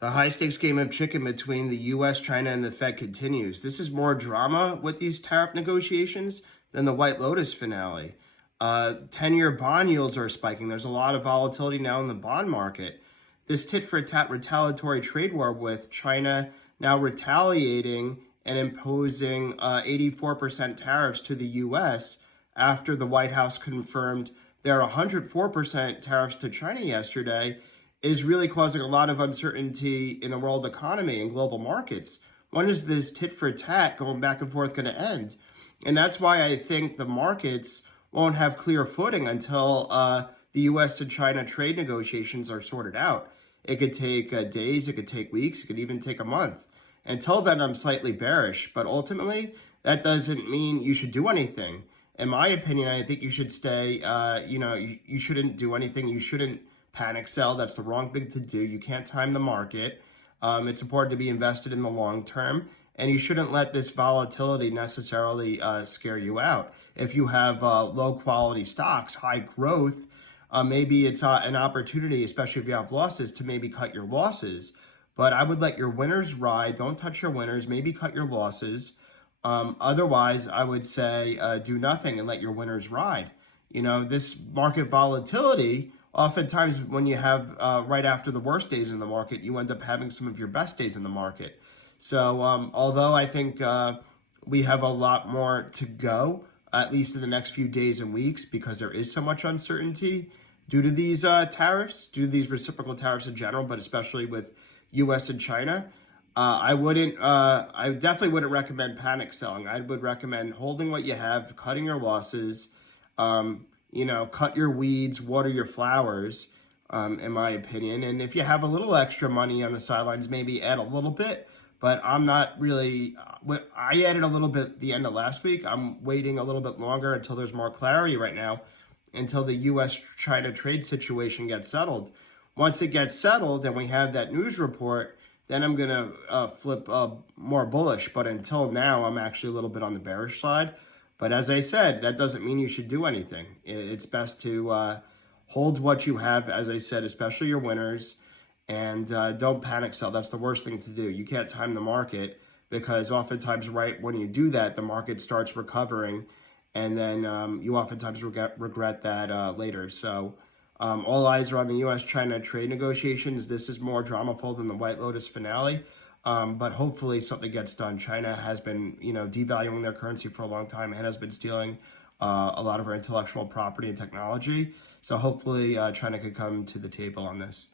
The high stakes game of chicken between the US, China, and the Fed continues. This is more drama with these tariff negotiations than the White Lotus finale. 10-year bond yields are spiking. There's a lot of volatility now in the bond market. This tit for tat retaliatory trade war with China now retaliating and imposing 84% tariffs to the US after the White House confirmed their 104% tariffs to China yesterday is really causing a lot of uncertainty in the world economy and global markets. When is this tit for tat going back and forth going to end? And that's why I think the markets won't have clear footing until the US and China trade negotiations are sorted out. It could take days, it could take weeks, it could even take a month. Until then, I'm slightly bearish, but ultimately, that doesn't mean you should do anything. In my opinion, I think you should stay, you shouldn't do anything. You shouldn't panic sell. That's the wrong thing to do. You can't time the market. It's important to be invested in the long term, and you shouldn't let this volatility necessarily scare you out. If you have low quality stocks, high growth, maybe it's an opportunity, especially if you have losses, to maybe cut your losses. But I would let your winners ride. Don't touch your winners. Maybe cut your losses. Otherwise, I would say do nothing and let your winners ride. This market volatility, oftentimes when you have right after the worst days in the market, you end up having some of your best days in the market. So although I think we have a lot more to go, at least in the next few days and weeks, because there is so much uncertainty due to these tariffs, due to these reciprocal tariffs in general, but especially with US and China, I definitely wouldn't recommend panic selling. I would recommend holding what you have, cutting your losses, cut your weeds, water your flowers, in my opinion. And if you have a little extra money on the sidelines, maybe add a little bit. But I'm not really, I added a little bit at the end of last week. I'm waiting a little bit longer until there's more clarity right now, until the US-China trade situation gets settled. Once it gets settled and we have that news report, then I'm going to flip more bullish. But until now, I'm actually a little bit on the bearish side. But as I said, that doesn't mean you should do anything. It's best to hold what you have, as I said, especially your winners, and don't panic sell. That's the worst thing to do. You can't time the market because oftentimes right when you do that, the market starts recovering, and then you oftentimes regret that later. So all eyes are on the US-China trade negotiations. This is more dramaful than the White Lotus finale. But hopefully something gets done. China has been, devaluing their currency for a long time and has been stealing a lot of our intellectual property and technology. So hopefully China could come to the table on this.